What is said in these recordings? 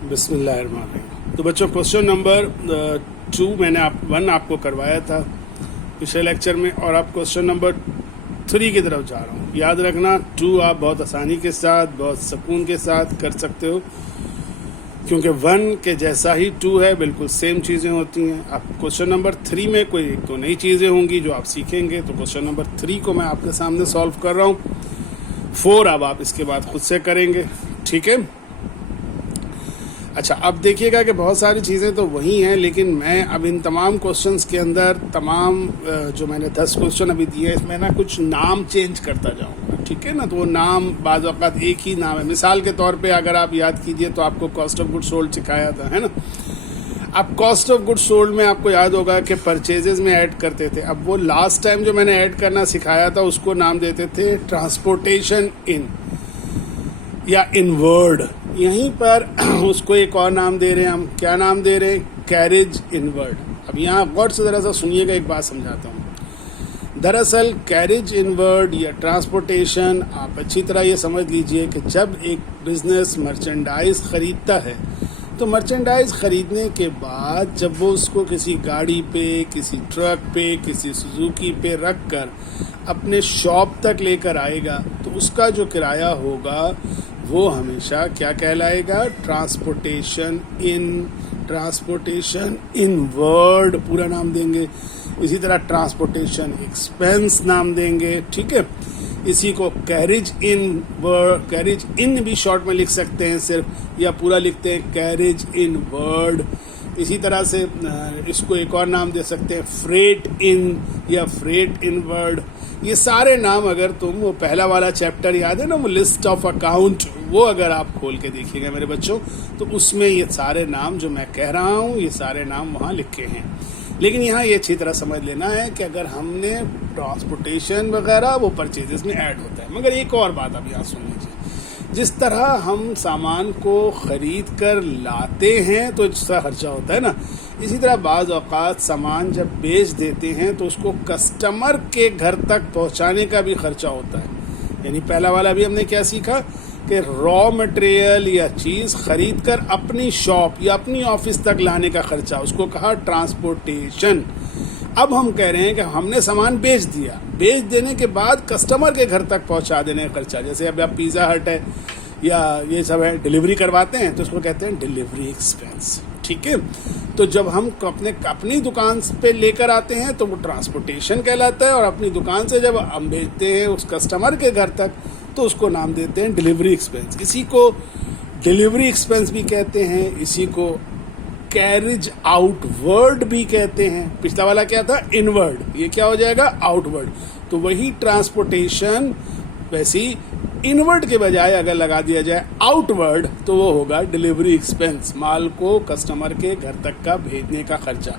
बिस्मिल्लाहिर्रहमानिर्रहीम। तो बच्चों क्वेश्चन नंबर 2 मैंने 1 आपको करवाया था पिछले लेक्चर में, और आप क्वेश्चन नंबर 3 की तरफ जा रहा हूँ। याद रखना 2 आप बहुत आसानी के साथ, बहुत सुकून के साथ कर सकते हो, क्योंकि 1 के जैसा ही 2 है, बिल्कुल सेम चीज़ें होती हैं। अब क्वेश्चन नंबर 3 में कोई नई चीज़ें होंगी जो आप सीखेंगे, तो क्वेश्चन नंबर 3 को मैं आपके सामने सॉल्व कर रहा हूँ। 4 अब आप इसके बाद खुद से करेंगे, ठीक है। अच्छा, अब देखिएगा कि बहुत सारी चीज़ें तो वही हैं, लेकिन मैं अब इन तमाम क्वेश्चंस के अंदर तमाम जो मैंने 10 क्वेश्चन अभी दिए, इसमें ना कुछ नाम चेंज करता जाऊंगा, ठीक है ना। तो वो नाम बाज़ औक़ात एक ही नाम है। मिसाल के तौर पे अगर आप याद कीजिए तो आपको कॉस्ट ऑफ गुड सोल्ड सिखाया था, है ना। अब कॉस्ट ऑफ गुड सोल्ड में आपको याद होगा कि परचेजेस में ऐड करते थे। अब वो लास्ट टाइम जो मैंने ऐड करना सिखाया था उसको नाम देते थे ट्रांसपोर्टेशन इन या इनवर्ड। यहीं पर उसको एक और नाम दे रहे हैं हम। क्या नाम दे रहे हैं? Carriage inward. अब यहाँ गौर से ज़रा सा सुनिएगा, एक बात समझाता हूँ। दरअसल कैरेज इनवर्ड या ट्रांसपोर्टेशन, आप अच्छी तरह ये समझ लीजिए कि जब एक बिजनेस मर्चेंडाइज खरीदता है, तो मर्चेंडाइज खरीदने के बाद जब वो उसको किसी गाड़ी पे, किसी ट्रक पे, किसी सुजुकी पे रख कर अपने शॉप तक लेकर आएगा, तो उसका जो किराया होगा वो हमेशा क्या कहलाएगा? ट्रांसपोर्टेशन इनवर्ड पूरा नाम देंगे। इसी तरह ट्रांसपोर्टेशन एक्सपेंस नाम देंगे, ठीक है। इसी को कैरेज इन भी शॉर्ट में लिख सकते हैं सिर्फ, या पूरा लिखते हैं कैरेज इनवर्ड। इसी तरह से इसको एक और नाम दे सकते हैं फ्रेट इन या फ्रेट इनवर्ड। ये सारे नाम अगर तुम वो पहला वाला चैप्टर याद है ना, वो लिस्ट ऑफ अकाउंट, वो अगर आप खोल के देखिएगा मेरे बच्चों, तो उसमें ये सारे नाम जो मैं कह रहा हूँ, ये सारे नाम वहाँ लिखे हैं। लेकिन यहाँ ये अच्छी तरह समझ लेना है कि अगर हमने ट्रांसपोर्टेशन वगैरह वो परचेजेस में ऐड होता है। मगर एक और बात आप यहाँ सुन लीजिए, जिस तरह हम सामान को खरीद कर लाते हैं तो इसका खर्चा होता है ना, इसी तरह बाज़ औक़ात सामान जब बेच देते हैं तो उसको कस्टमर के घर तक पहुंचाने का भी खर्चा होता है। यानी पहला वाला भी हमने क्या सीखा कि रॉ मटेरियल या चीज़ खरीद कर अपनी शॉप या अपनी ऑफिस तक लाने का खर्चा, उसको कहा ट्रांसपोर्टेशन। अब हम कह रहे हैं कि हमने सामान बेच दिया, बेच देने के बाद कस्टमर के घर तक पहुंचा देने का खर्चा। जैसे अब आप पिज़्ज़ा हट है या ये सब है, डिलीवरी करवाते हैं तो उसको कहते हैं डिलीवरी एक्सपेंस, ठीक है। तो जब हम अपनी दुकान पे लेकर आते हैं तो वो ट्रांसपोर्टेशन कहलाता है, और अपनी दुकान से जब हम भेजते हैं उस कस्टमर के घर तक तो उसको नाम देते हैं डिलीवरी एक्सपेंस। इसी को डिलीवरी एक्सपेंस भी कहते हैं, इसी को कैरेज आउटवर्ड भी कहते हैं। पिछला वाला क्या था? इनवर्ड। ये क्या हो जाएगा? आउटवर्ड। तो वही ट्रांसपोर्टेशन वैसी इनवर्ड के बजाय अगर लगा दिया जाए आउटवर्ड तो वो होगा डिलीवरी एक्सपेंस, माल को कस्टमर के घर तक का भेजने का खर्चा।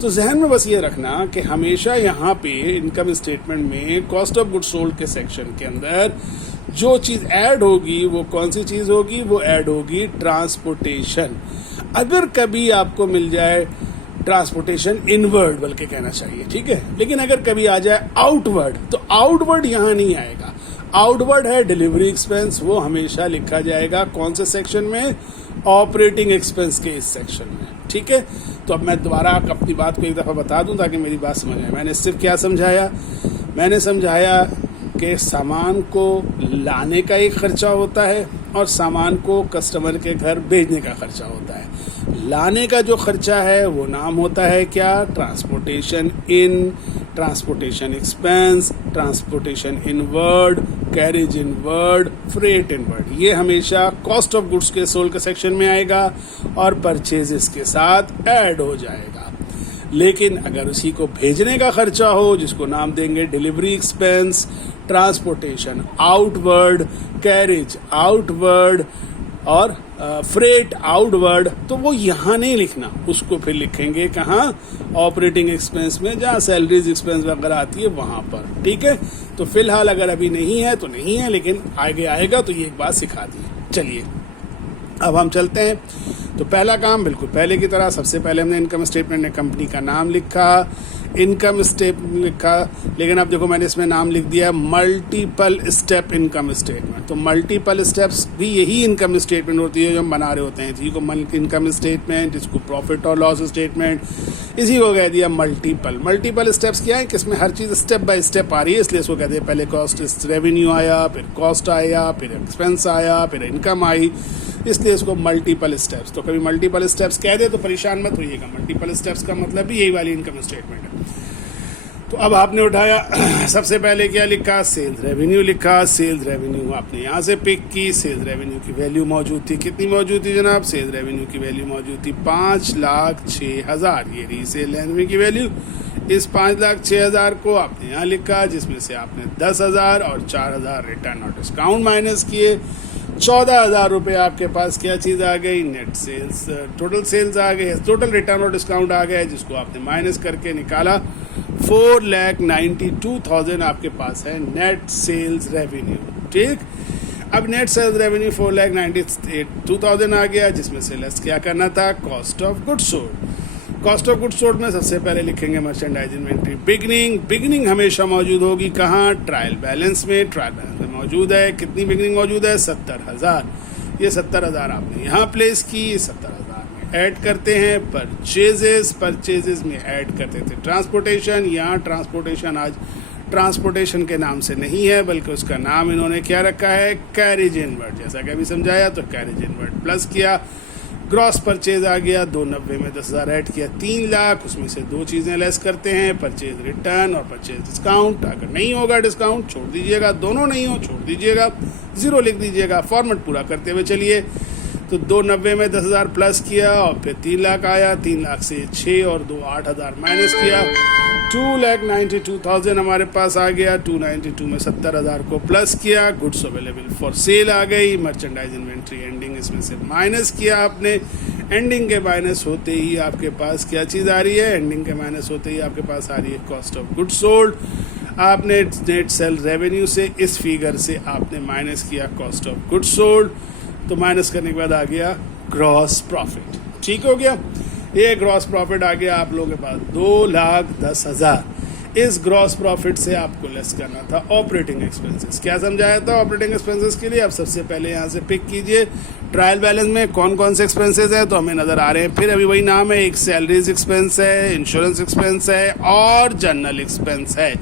तो जहन में बस ये रखना कि हमेशा यहाँ पे इनकम स्टेटमेंट में कॉस्ट ऑफ गुड सोल्ड के सेक्शन के अंदर जो चीज़ ऐड होगी वो कौन सी चीज़ होगी? वो ऐड होगी ट्रांसपोर्टेशन। अगर कभी आपको मिल जाए ट्रांसपोर्टेशन इनवर्ड बल्कि कहना चाहिए, ठीक है, लेकिन अगर कभी आ जाए आउटवर्ड तो आउटवर्ड यहाँ नहीं आएगा। आउटवर्ड है डिलीवरी एक्सपेंस, वो हमेशा लिखा जाएगा कौन से सेक्शन में? ऑपरेटिंग एक्सपेंस के इस सेक्शन में, ठीक है। तो अब मैं दोबारा अपनी बात को एक दफ़ा बता दूं ताकि मेरी बात समझ आए। मैंने सिर्फ क्या समझाया? मैंने समझाया कि सामान को लाने का एक खर्चा होता है और सामान को कस्टमर के घर भेजने का खर्चा होता है। लाने का जो खर्चा है वो नाम होता है क्या? ट्रांसपोर्टेशन इन, transportation expense, transportation inward, carriage inward, freight inward. ये हमेशा कॉस्ट ऑफ गुड्स के सोल्ड के सेक्शन में आएगा और परचेजेस के साथ ऐड हो जाएगा। लेकिन अगर उसी को भेजने का खर्चा हो, जिसको नाम देंगे delivery expense, transportation outward, carriage outward और फ्रेट आउटवर्ड, तो वो यहाँ नहीं लिखना, उसको फिर लिखेंगे कहाँ? ऑपरेटिंग एक्सपेंस में, जहाँ सैलरीज एक्सपेंस वगैरह आती है वहाँ पर, ठीक है। तो फिलहाल अगर अभी नहीं है तो नहीं है, लेकिन आगे आएगा तो ये एक बात सिखा दी। चलिए अब हम चलते हैं। तो पहला काम बिल्कुल पहले की तरह, सबसे पहले हमने इनकम स्टेटमेंट में कंपनी का नाम लिखा, इनकम स्टेटमेंट लिखा, लेकिन अब देखो मैंने इसमें नाम लिख दिया मल्टीपल स्टेप इनकम स्टेटमेंट। तो मल्टीपल स्टेप्स भी यही इनकम स्टेटमेंट होती है जो हम बना रहे होते हैं। इसी को इनकम स्टेटमेंट, इसको प्रॉफिट और लॉस स्टेटमेंट, इसी को कह दिया मल्टीपल। मल्टीपल स्टेप्स क्या है कि इसमें हर चीज़ स्टेप बाय स्टेप आ रही है, इसलिए इसको कहते हैं पहले कॉस्ट रेवेन्यू आया, फिर कॉस्ट आया, फिर एक्सपेंस आया, फिर इनकम आई, इसलिए इसको मल्टीपल स्टेप्स। तो कभी मल्टीपल स्टेप्स कह दे तो परेशान मत होइएगा, मल्टीपल स्टेप्स का मतलब भी यही वाली इनकम स्टेटमेंट है। तो अब आपने उठाया, सबसे पहले क्या लिखा, सेल्स रेवेन्यू लिखा। सेल्स रेवेन्यू आपने यहाँ से पिक की। सेल्स रेवेन्यू की वैल्यू मौजूद थी, कितनी मौजूद थी जनाब, सेल्स रेवेन्यू की वैल्यू मौजूद थी 5,06,000। ये रही सेल रेवेन्यू की वैल्यू। इस 5,06,000 को आपने यहाँ लिखा, जिसमें से आपने 10,000 और 4,000 रिटर्न और डिस्काउंट माइनस किए। 14,000 रुपये आपके पास क्या चीज़ आ गई, नेट सेल्स, टोटल सेल्स आ गए, टोटल रिटर्न और डिस्काउंट आ गया, जिसको आपने माइनस करके निकाला। 4,92,000 आपके पास है नेट सेल्स रेवेन्यू। ठीक, अब नेट सेल्स रेवेन्यू 4,92,000 आ गया, जिसमें से लेस क्या करना था, cost of goods sold. Cost of goods sold में सबसे पहले लिखेंगे मर्चेंडाइज इन्वेंट्री बिगनिंग। बिगनिंग हमेशा मौजूद होगी कहाँ, ट्रायल बैलेंस में। ट्रायल बैलेंस में मौजूद है, कितनी बिगनिंग मौजूद है, 70,000। ये 70,000 आपने यहाँ प्लेस की, 70,000 में ऐड करते हैं परचेजेस। परचेजेस में ऐड करते थे ट्रांसपोर्टेशन। यहाँ ट्रांसपोर्टेशन आज ट्रांसपोर्टेशन के नाम से नहीं है, बल्कि उसका नाम इन्होंने क्या रखा है, कैरेज इनवर्ड। जैसा कि अभी समझाया, तो कैरेज इनवर्ड प्लस किया। ग्रॉस परचेज आ गया, 290 में 10,000 ऐड किया, 3 लाख। उसमें से दो चीज़ें लेस करते हैं, परचेज रिटर्न और परचेज डिस्काउंट। अगर नहीं होगा डिस्काउंट छोड़ दीजिएगा, दोनों नहीं हो छोड़ दीजिएगा, 0 लिख दीजिएगा। फॉर्मेट पूरा करते हुए चलिए। तो 290 में 10,000 प्लस किया और फिर 3 लाख आया, 3 लाख से 6 और 2 8,000 माइनस किया, 2,92,000 हमारे पास आ गया। 292 में 70,000 को प्लस किया। गुड्स अवेलेबल फॉर सेल आ गई। मर्चेंडाइज इन्वेंट्री एंडिंग इसमें से माइनस किया आपने। एंडिंग के माइनस होते ही आपके पास क्या चीज़ आ रही है, एंडिंग के माइनस होते ही आपके पास आ रही है कॉस्ट ऑफ गुड्स सोल्ड। आपने नेट सेल रेवेन्यू से, इस फिगर से आपने माइनस किया कॉस्ट ऑफ गुड्स सोल्ड। तो माइनस करने के बाद आ गया ग्रॉस प्रॉफिट। ठीक हो गया, ये ग्रॉस प्रॉफिट आ गया आप लोगों के पास 2,10,000। इस ग्रॉस प्रॉफिट से आपको लेस करना था ऑपरेटिंग एक्सपेंसेस। क्या समझाया था ऑपरेटिंग एक्सपेंसेस के लिए, आप सबसे पहले यहाँ से पिक कीजिए ट्रायल बैलेंस में कौन कौन से एक्सपेंसेस हैं, तो हमें नजर आ रहे हैं। फिर अभी वही नाम है, एक सैलरीज एक्सपेंस है, इंश्योरेंस एक्सपेंस है और जनरल एक्सपेंस है।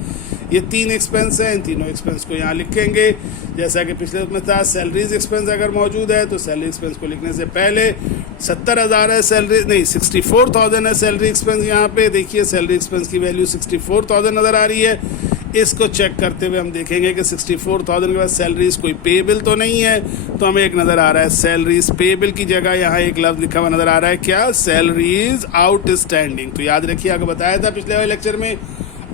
ये 3 एक्सपेंस हैं, इन तीनों एक्सपेंस को यहाँ लिखेंगे। जैसा कि पिछले उसमें था, सैलरीज एक्सपेंस अगर मौजूद है तो सैलरी एक्सपेंस को लिखने से पहले 70,000 है सैलरी, नहीं 64,000 है सैलरी एक्सपेंस। यहाँ पे देखिए सैलरी एक्सपेंस की वैल्यू 64,000 नजर आ रही है। इसको चेक करते हुए हम देखेंगे कि 64,000 के बाद सैलरीज कोई पेएबल तो नहीं है, तो हमें एक नजर आ रहा है सैलरीज। पेएबल की जगह यहाँ एक लफ्ज लिखा हुआ नजर आ रहा है, क्या, सैलरीज आउटस्टैंडिंग। तो याद रखिए, आपको बताया था पिछले वाले लेक्चर में,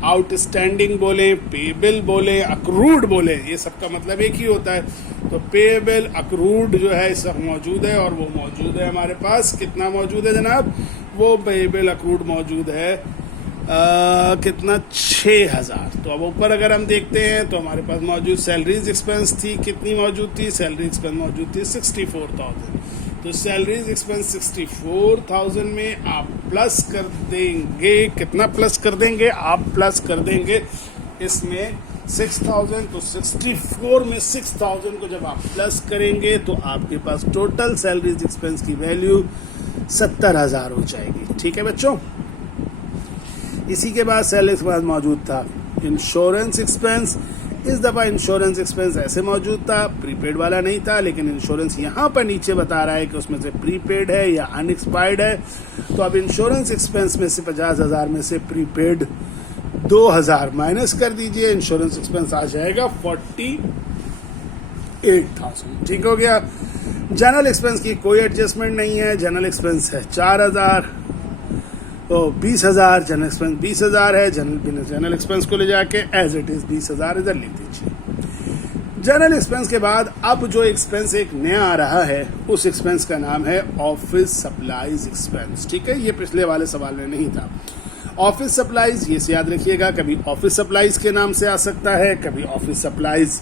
आउटस्टैंडिंग बोले, पेएबल बोले, अक्रूड बोले, ये सबका मतलब एक ही होता है। तो पेएबल अक्रूड जो है इस वक्त मौजूद है, और वो मौजूद है हमारे पास, कितना मौजूद है जनाब, वो पेएबल अक्रूड मौजूद है कितना, 6,000। तो अब ऊपर अगर हम देखते हैं तो हमारे पास मौजूद सैलरीज एक्सपेंस थी, कितनी मौजूद थी, सैलरी एक्सपेंस मौजूद थी 64,000। तो सैलरीज एक्सपेंस 64,000 में आप प्लस कर देंगे, कितना प्लस कर देंगे, आप प्लस कर देंगे इसमें 6,000। तो 64 में 6,000 को जब आप प्लस करेंगे तो आपके पास टोटल सैलरीज एक्सपेंस की वैल्यू 70,000 हो जाएगी। ठीक है बच्चों, इसी के बाद सैलरी एक्सपेंस मौजूद था इंश्योरेंस एक्सपेंस। इस दफ़ा इंश्योरेंस एक्सपेंस ऐसे मौजूद था, प्रीपेड वाला नहीं था, लेकिन इंश्योरेंस यहाँ पर नीचे बता रहा है कि उसमें से प्रीपेड है या अनएक्सपायर्ड है। तो अब इंश्योरेंस एक्सपेंस में से 50,000 में से प्रीपेड 2,000 माइनस कर दीजिए, इंश्योरेंस एक्सपेंस आ जाएगा 48,000। ठीक हो गया। जनरल एक्सपेंस की कोई एडजस्टमेंट नहीं है, जनरल एक्सपेंस है 4,000, तो 20,000 जनरल एक्सपेंस 20,000 है। जनरल एक्सपेंस को ले जाके एज इट इज 20,000 इधर लिख दीजिए। जनरल एक्सपेंस के बाद अब जो एक्सपेंस एक नया आ रहा है, उस एक्सपेंस का नाम है ऑफिस सप्लाईज एक्सपेंस। ठीक है, ये पिछले वाले सवाल में नहीं था। ऑफिस सप्लाईज, ये याद रखिएगा, कभी ऑफिस सप्लाईज के नाम से आ सकता है, कभी office supplies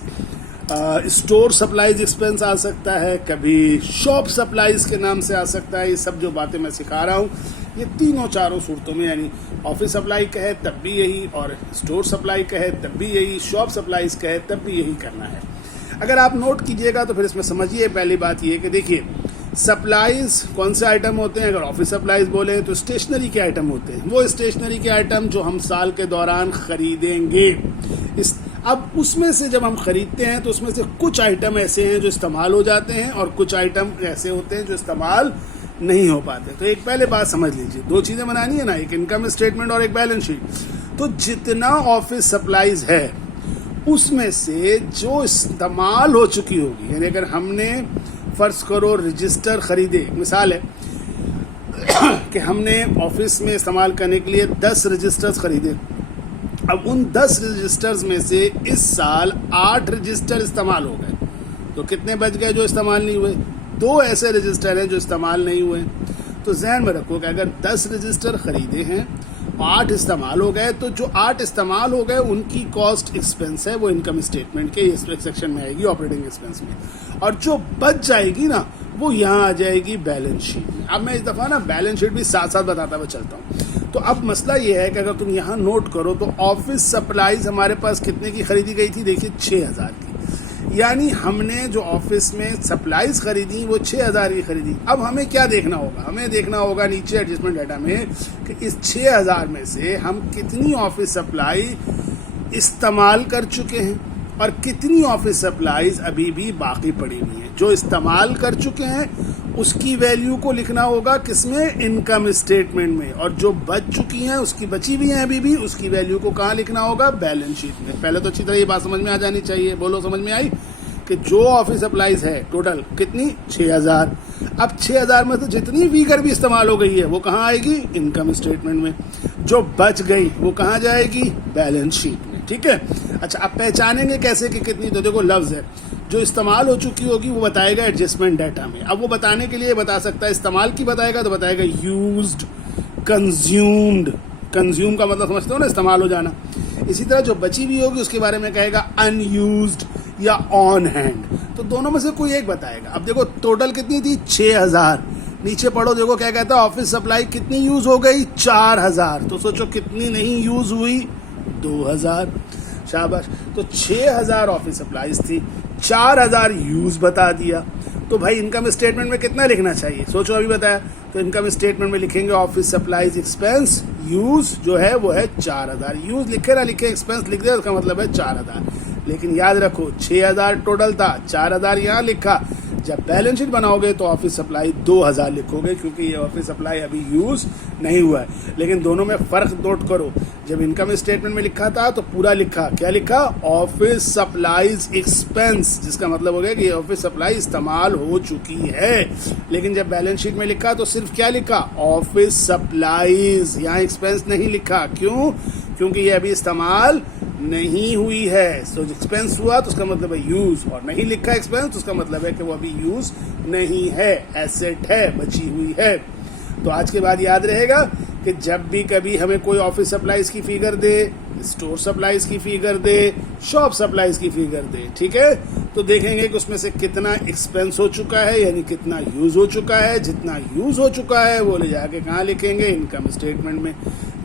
store supplies expense आ सकता है, कभी शॉप सप्लाईज के नाम से आ सकता है। ये सब जो बातें मैं सिखा रहा हूँ ये तीनों चारों सूरतों में, यानी ऑफिस सप्लाई कहे तब भी यही, और स्टोर सप्लाई कहे तब भी यही, शॉप सप्लाईज कहे तब भी यही करना है। अगर आप नोट कीजिएगा तो फिर इसमें समझिए पहली बात ये कि देखिए सप्लाईज कौन से आइटम होते हैं। अगर ऑफिस सप्लाईज बोले तो स्टेशनरी के आइटम होते हैं, वो स्टेशनरी के आइटम जो हम साल के दौरान खरीदेंगे। अब उसमें से जब हम खरीदते हैं तो उसमें से कुछ आइटम ऐसे हैं जो इस्तेमाल हो जाते हैं और कुछ आइटम ऐसे होते हैं जो इस्तेमाल नहीं हो पाते। तो एक पहले बात समझ लीजिए, दो चीजें बनानी है ना, एक इनकम स्टेटमेंट और एक बैलेंस शीट। तो जितना ऑफिस सप्लाईज है उसमें से जो इस्तेमाल हो चुकी होगी, यानी अगर हमने फर्ज करो रजिस्टर खरीदे, मिसाल है कि हमने ऑफिस में इस्तेमाल करने के लिए 10 रजिस्टर्स खरीदे। अब उन 10 रजिस्टर्स में से इस साल 8 रजिस्टर इस्तेमाल हो गए, तो कितने बच गए जो इस्तेमाल नहीं हुए? 2 ऐसे रजिस्टर हैं जो इस्तेमाल नहीं हुए। तो जहन में रखो कि अगर 10 रजिस्टर खरीदे हैं, 8 इस्तेमाल हो गए, तो जो 8 इस्तेमाल हो गए उनकी कॉस्ट एक्सपेंस है वो इनकम स्टेटमेंट के इस सेक्शन में आएगी, ऑपरेटिंग एक्सपेंस में। और जो बच जाएगी ना वो यहाँ आ जाएगी बैलेंस शीट में। अब मैं इस दफा ना बैलेंस शीट भी साथ साथ बताता हुआ चलता हूँ। तो अब मसला ये है कि अगर तुम यहाँ नोट करो तो ऑफिस सप्लाईज हमारे पास कितने की खरीदी गई थी? देखिए 6000 की, यानी हमने जो ऑफिस में सप्लाईज खरीदी वो 6000 की खरीदी। अब हमें क्या देखना होगा? हमें देखना होगा नीचे एडजस्टमेंट डाटा में कि इस 6000 में से हम कितनी ऑफिस सप्लाई इस्तेमाल कर चुके हैं और कितनी ऑफिस सप्लाईज अभी भी बाकी पड़ी हुई हैं। जो इस्तेमाल कर चुके हैं उसकी वैल्यू को लिखना होगा किसमें? इनकम स्टेटमेंट में, और जो बच चुकी हैं उसकी बची हुई हैं अभी भी, उसकी वैल्यू को कहाँ लिखना होगा? बैलेंस शीट में। पहले तो अच्छी तरह ये बात समझ में आ जानी चाहिए, बोलो समझ में आई? कि जो ऑफिस सप्लाईज है टोटल कितनी? 6000। अब 6000 में तो जितनी वीकर भी इस्तेमाल हो गई है वो कहाँ आएगी? इनकम स्टेटमेंट में। जो बच गई वो कहाँ जाएगी? बैलेंस शीट में। ठीक है, अच्छा अब पहचानेंगे कैसे कि कितनी? तो देखो लफ्ज है जो इस्तेमाल हो चुकी होगी वो बताएगा एडजस्टमेंट डाटा में। अब वो बताने के लिए बता सकता है, इस्तेमाल की बताएगा तो बताएगा यूज्ड, कंज्यूम्ड। कंज्यूम का मतलब समझते हो ना, इस्तेमाल हो जाना। इसी तरह जो बची हुई होगी उसके बारे में कहेगा अनयूज्ड या ऑन हैंड। तो दोनों में से कोई एक बताएगा। अब देखो टोटल कितनी थी? 6000। नीचे पढ़ो, देखो क्या कहता है, ऑफिस सप्लाई कितनी यूज हो गई? 4000। तो सोचो कितनी नहीं यूज हुई? 2000। शाबाश। तो 6000 ऑफिस सप्लाईज थी, 4000 यूज बता दिया। तो भाई इनकम स्टेटमेंट में कितना लिखना चाहिए? सोचो, अभी बताया। तो इनकम स्टेटमेंट में लिखेंगे ऑफिस सप्लाईज एक्सपेंस, यूज जो है वो है 4000। यूज लिखे ना लिखे, एक्सपेंस लिख दे, उसका मतलब है 4000। लेकिन याद रखो 6000 टोटल था, 4000 यहाँ लिखा। जब बैलेंस शीट बनाओगे तो ऑफिस सप्लाई 2000 लिखोगे, क्योंकि ये ऑफिस सप्लाई अभी यूज नहीं हुआ है। लेकिन दोनों में फर्क नोट करो। जब इनकम स्टेटमेंट में लिखा था तो पूरा लिखा, क्या लिखा? ऑफिस सप्लाईज एक्सपेंस, जिसका मतलब हो गया कि ये ऑफिस सप्लाई इस्तेमाल हो चुकी है। लेकिन जब बैलेंस शीट में लिखा तो सिर्फ क्या लिखा? ऑफिस सप्लाईज, यहाँ एक्सपेंस नहीं लिखा। क्यों? क्योंकि ये अभी इस्तेमाल नहीं हुई है। तो एक्सपेंस हुआ तो उसका मतलब है यूज, और नहीं लिखा एक्सपेंस तो उसका मतलब है कि वो अभी यूज नहीं है, एसेट है, बची हुई है। तो आज के बाद याद रहेगा कि जब भी कभी हमें कोई ऑफिस सप्लाईज की फिगर दे, स्टोर सप्लाईज की फिगर दे, शॉप सप्लाईज की फिगर दे, ठीक है, तो देखेंगे कि उसमें से कितना एक्सपेंस हो चुका है, यानी कितना यूज हो चुका है। जितना यूज हो चुका है वो ले जाके कहाँ लिखेंगे? इनकम स्टेटमेंट में।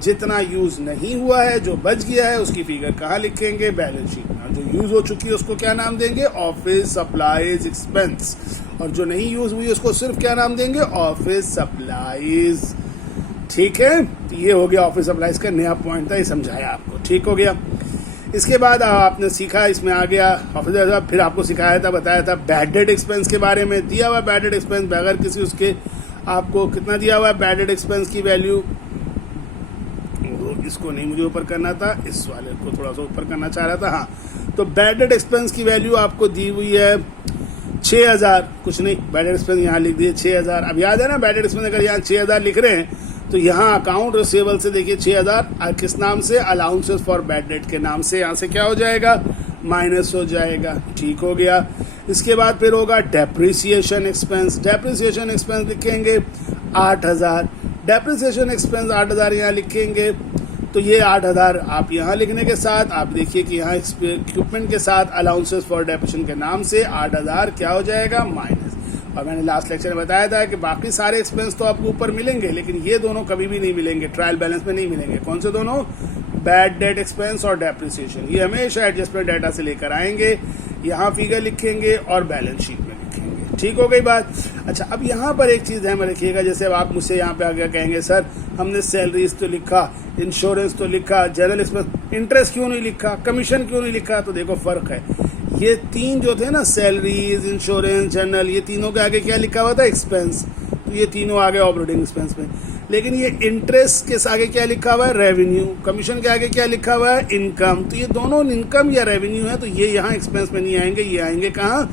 जितना यूज नहीं हुआ है, जो बच गया है, उसकी फिगर कहाँ लिखेंगे? बैलेंस शीट में। जो यूज हो चुकी है उसको क्या नाम देंगे? Office supplies expense. और जो नहीं यूज हुई उसको सिर्फ क्या नाम देंगे? Office supplies. ठीक है, तो ये हो गया ऑफिस सप्लाईज का नया पॉइंट था, ये समझाया आपको। ठीक हो गया। इसके बाद आपने सीखा, इसमें आ गया ऑफिस, फिर आपको सिखाया था, बताया था बैड डेट एक्सपेंस के बारे में। दिया हुआ बैड डेट एक्सपेंस बगैर किसी उसके आपको कितना दिया हुआ है बैड डेट एक्सपेंस की वैल्यू? इसको नहीं मुझे ऊपर करना था, इस वाले को थोड़ा सा ऊपर करना चाह रहा था। हाँ, तो बैड डेट एक्सपेंस की वैल्यू आपको दी हुई है 6000। कुछ नहीं, बैड डेट एक्सपेंस यहाँ लिख दिए 6000। अब याद है ना, बैड डेट एक्सपेंस अगर यहाँ 6000 लिख रहे हैं तो यहाँ अकाउंट रिसीवेबल से देखिए 6000 किस नाम से? अलाउंसेस फॉर बैड डेट के नाम से। यहाँ से क्या हो जाएगा? माइनस हो जाएगा। ठीक हो गया। इसके बाद फिर होगा डेप्रिसिएशन एक्सपेंस। डेप्रिसिएशन एक्सपेंस लिखेंगे 8000। डेप्रिसिएशन एक्सपेंस 8000 यहाँ लिखेंगे। तो ये 8,000 आप यहाँ लिखने के साथ आप देखिए कि यहाँ इक्विपमेंट के साथ अलाउंसेस फॉर डेप्रिसिएशन के नाम से 8,000 क्या हो जाएगा माइनस। और मैंने लास्ट लेक्चर में बताया था कि बाकी सारे एक्सपेंस तो आपको ऊपर मिलेंगे, लेकिन ये दोनों कभी भी नहीं मिलेंगे, ट्रायल बैलेंस में नहीं मिलेंगे। कौन से दोनों? बैड डेट एक्सपेंस और डेप्रिसिएशन। ये हमेशा एडजस्टमेंट डाटा से लेकर आएंगे, यहाँ फिगर लिखेंगे और बैलेंस शीट में लिखेंगे। ठीक हो गई बात। अच्छा, अब यहाँ पर एक चीज ध्यान में रखिएगा, जैसे अब आप मुझसे यहाँ पे आगे कहेंगे सर हमने सैलरीज तो लिखा, इंश्योरेंस तो लिखा, जनरल एक्सपेंस, इंटरेस्ट क्यों नहीं लिखा, कमीशन क्यों नहीं लिखा? तो देखो फर्क है, ये तीन जो थे ना, सैलरीज, इंश्योरेंस, जनरल, ये तीनों के आगे क्या लिखा हुआ था? एक्सपेंस। तो ये तीनों आगे ऑपरेटिंग एक्सपेंस में। लेकिन ये इंटरेस्ट के आगे क्या लिखा हुआ है? रेवेन्यू। कमीशन के आगे क्या लिखा हुआ है? इनकम। तो ये दोनों इनकम या रेवेन्यू है, तो ये यहाँ एक्सपेंस में नहीं आएंगे, ये आएंगे कहाँ?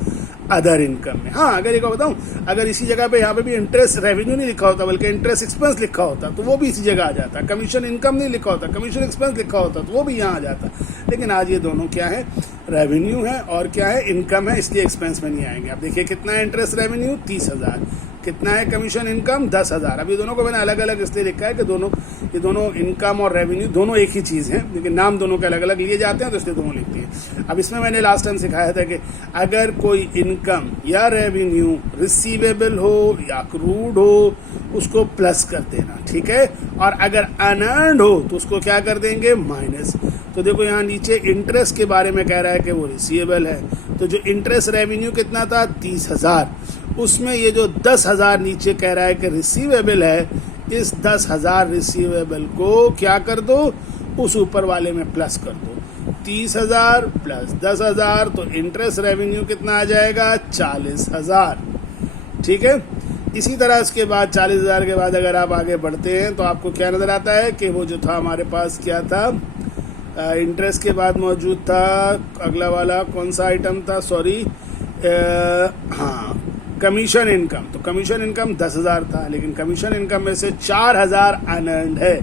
अदर इनकम में। हाँ, अगर एक बताऊं, अगर इसी जगह पे यहाँ पे भी इंटरेस्ट रेवेन्यू नहीं लिखा होता बल्कि इंटरेस्ट एक्सपेंस लिखा होता तो वो भी इसी जगह आ जाता। कमीशन इनकम नहीं लिखा होता, कमीशन एक्सपेंस लिखा होता तो वो भी यहाँ आ जाता। लेकिन आज ये दोनों क्या है? रेवेन्यू है और क्या है? इनकम है, इसलिए एक्सपेंस में नहीं आएंगे। अब देखिए कितना है इंटरेस्ट रेवेन्यू? 30,000। कितना है कमीशन इनकम? 10,000। अब ये दोनों को मैंने अलग अलग इसलिए लिखा है कि ये दोनों इनकम और रेवेन्यू दोनों एक ही चीज है, लेकिन नाम दोनों के अलग अलग लिए जाते हैं, तो इसलिए दोनों लिखते हैं। अब इसमें मैंने लास्ट टाइम सिखाया था कि अगर कोई इनकम या रेवेन्यू रिसीवेबल हो या अक्रूड हो, उसको प्लस कर देना, ठीक है। और अगर अनअर्न्ड हो तो उसको क्या कर देंगे? माइनस। तो देखो यहाँ नीचे इंटरेस्ट के बारे में कह रहा है कि वो रिसीवेबल है, तो जो इंटरेस्ट रेवेन्यू कितना था? 30,000। उसमें ये जो 10,000 नीचे कह रहा है कि रिसीवेबल है, इस 10,000 रिसीवेबल को क्या कर दो? उस ऊपर वाले में प्लस कर दो। 30,000 प्लस 10,000, तो इंटरेस्ट रेवेन्यू कितना आ जाएगा? 40,000। ठीक है। इसी तरह इसके बाद 40,000 के बाद अगर आप आगे बढ़ते हैं तो आपको क्या नजर आता है कि वो जो था हमारे पास क्या था? इंटरेस्ट के बाद मौजूद था अगला वाला कौन सा आइटम था? सॉरी, हाँ, कमीशन इनकम। तो कमीशन इनकम 10,000 था, लेकिन कमीशन इनकम में से 4,000 अनअर्न्ड है,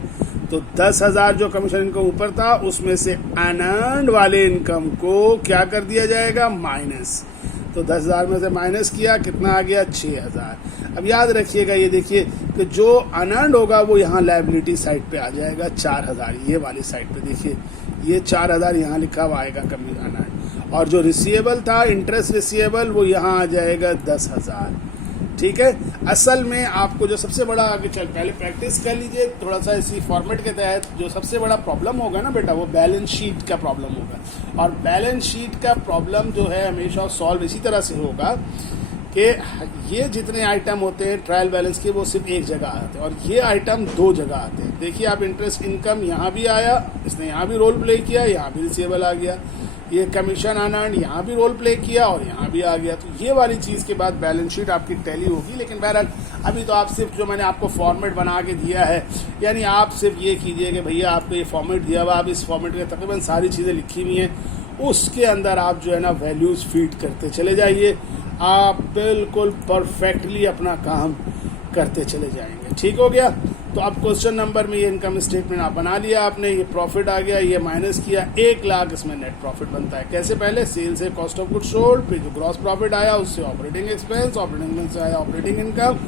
तो 10,000 जो कमीशन इनकम ऊपर था उसमें से अनअर्न्ड वाले इनकम को क्या कर दिया जाएगा? माइनस। तो 10,000 में से माइनस किया, कितना आ गया? 6,000। अब याद रखिएगा, ये देखिए कि जो अनअर्न्ड होगा वो यहाँ लायबिलिटी साइड पे आ जाएगा 4,000, ये वाली साइड पे देखिए, ये 4,000 यहाँ लिखा हुआ आएगा कमी अनअर्न्ड। और जो रिसीवेबल था, इंटरेस्ट रिसीवेबल, वो यहाँ आ जाएगा 10,000। ठीक है। असल में आपको जो सबसे बड़ा आगे चल, पहले प्रैक्टिस कर लीजिए थोड़ा सा इसी फॉर्मेट के तहत। जो सबसे बड़ा प्रॉब्लम होगा ना बेटा, वो बैलेंस शीट का प्रॉब्लम होगा। और बैलेंस शीट का प्रॉब्लम जो है हमेशा सॉल्व इसी तरह से होगा कि ये जितने आइटम होते हैं ट्रायल बैलेंस के, वो सिर्फ एक जगह आते हैं और ये आइटम दो जगह आते हैं। देखिए आप, इंटरेस्ट इनकम यहाँ भी आया, इसने यहाँ भी रोल प्ले किया, यहाँ भी रिसीवेबल आ गया। ये कमीशन अनअर्न्ड यहाँ भी रोल प्ले किया और यहाँ भी आ गया। तो ये वाली चीज के बाद बैलेंस शीट आपकी टैली होगी। लेकिन बहरहाल अभी तो आप सिर्फ जो मैंने आपको फॉर्मेट बना के दिया है, यानी आप सिर्फ ये कीजिए कि भैया आपको ये फॉर्मेट दिया हुआ, आप इस फॉर्मेट में तकरीबन सारी चीजें लिखी हुई हैं, उसके अंदर आप जो है ना वैल्यूज फीड करते चले जाइए। आप बिल्कुल परफेक्टली अपना काम करते चले जाएंगे। ठीक हो गया। तो अब क्वेश्चन नंबर में ये इनकम स्टेटमेंट आप बना लिया आपने, ये प्रॉफिट आ गया, ये माइनस किया, 1 लाख इसमें नेट प्रॉफिट बनता है। कैसे? पहले सेल से कॉस्ट ऑफ गुड सोल्ड, फिर जो ग्रॉस प्रॉफिट आया उससे ऑपरेटिंग एक्सपेंस, ऑपरेटिंग एक्सपेंस से आया ऑपरेटिंग इनकम,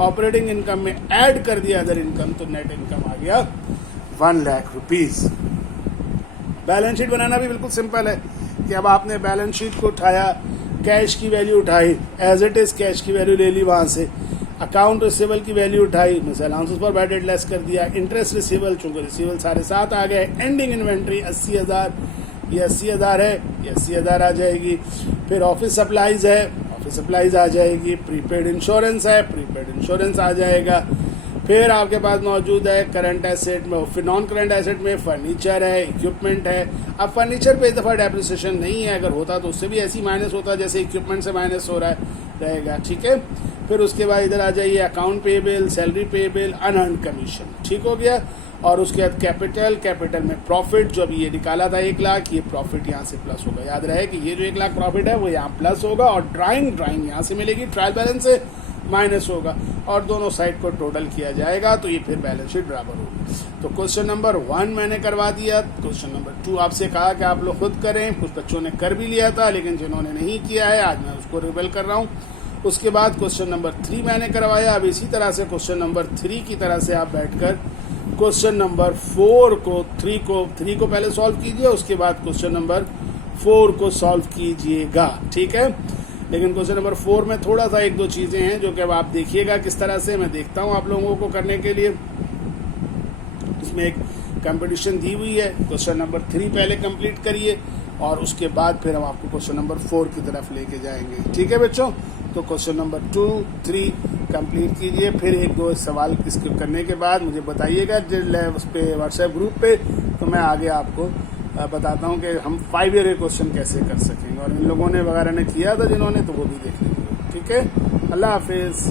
ऑपरेटिंग इनकम में ऐड कर दिया अदर इनकम, तो नेट इनकम आ गया 1 लाख रुपीज। बैलेंस शीट बनाना भी बिल्कुल सिंपल है कि अब आपने बैलेंस शीट को उठाया, कैश की वैल्यू उठाई, एज इट इज कैश की वैल्यू ले ली वहां से, अकाउंट रिसीवेबल की वैल्यू उठाई, allowances for bad debt less कर दिया, इंटरेस्ट रिसीवेबल, चूंकि रिसीवेबल सारे साथ आ गए, एंडिंग इन्वेंट्री 80,000, ये 80,000 है, ये 80,000 आ जाएगी। फिर ऑफिस सप्लाईज है, ऑफिस सप्लाईज आ जाएगी। प्रीपेड इंश्योरेंस है, प्रीपेड इंश्योरेंस आ जाएगा। फिर आपके पास मौजूद है करंट एसेट में, फिर नॉन करंट एसेट में फर्नीचर है, इक्विपमेंट है। अब फर्नीचर पे इस दफा डेप्रिसिएशन नहीं है, अगर होता तो उससे भी ऐसी माइनस होता जैसे इक्विपमेंट से माइनस हो रहा है रहेगा। ठीक है। फिर उसके बाद इधर आ जाइए account payable, salary payable, unearned commission. ठीक हो गया। और उसके बाद कैपिटल, कैपिटल में प्रॉफिट, जो अभी ये निकाला था 1 लाख, ये प्रॉफिट यहाँ से प्लस होगा। याद रहे कि ये जो 1 लाख प्रॉफिट है वो यहाँ प्लस होगा और ड्राइंग यहाँ से मिलेगी, ट्रायल बैलेंस से माइनस होगा और दोनों साइड को टोटल किया जाएगा, तो ये फिर बैलेंस शीट बराबर होगी। तो क्वेश्चन नंबर 1 मैंने करवा दिया। क्वेश्चन नंबर 2 आपसे कहा कि आप लोग खुद करें, कुछ बच्चों ने कर भी लिया था, लेकिन जिन्होंने नहीं किया है आज मैं उसको रिवील कर रहा हूँ। उसके बाद क्वेश्चन नंबर 3 मैंने करवाया। अब इसी तरह से क्वेश्चन नंबर 3 की तरह से आप बैठकर क्वेश्चन नंबर 4 को 3 को पहले सॉल्व कीजिए, उसके बाद क्वेश्चन नंबर 4 को सॉल्व कीजिएगा, ठीक है। लेकिन क्वेश्चन नंबर 4 में थोड़ा सा 1-2 चीजें हैं जो कि अब आप देखिएगा किस तरह से मैं देखता हूं आप लोगों को करने के लिए। इसमें एक कंपटीशन दी हुई है, क्वेश्चन नंबर 3 पहले कंप्लीट करिए और उसके बाद फिर हम आपको क्वेश्चन नंबर 4 की तरफ लेके जाएंगे, ठीक है बच्चों। तो क्वेश्चन नंबर 2, 3 कंप्लीट कीजिए, फिर 1-2 सवाल इसके करने के बाद मुझे बताइएगा उस पे व्हाट्सएप ग्रुप पे, तो मैं आगे आपको बताता हूँ कि हम 5 ईयर के क्वेश्चन कैसे कर सकेंगे। और इन लोगों ने वगैरह ने किया था जिन्होंने, तो वो भी देख लीजिए, ठीक है। अल्लाह हाफिज़।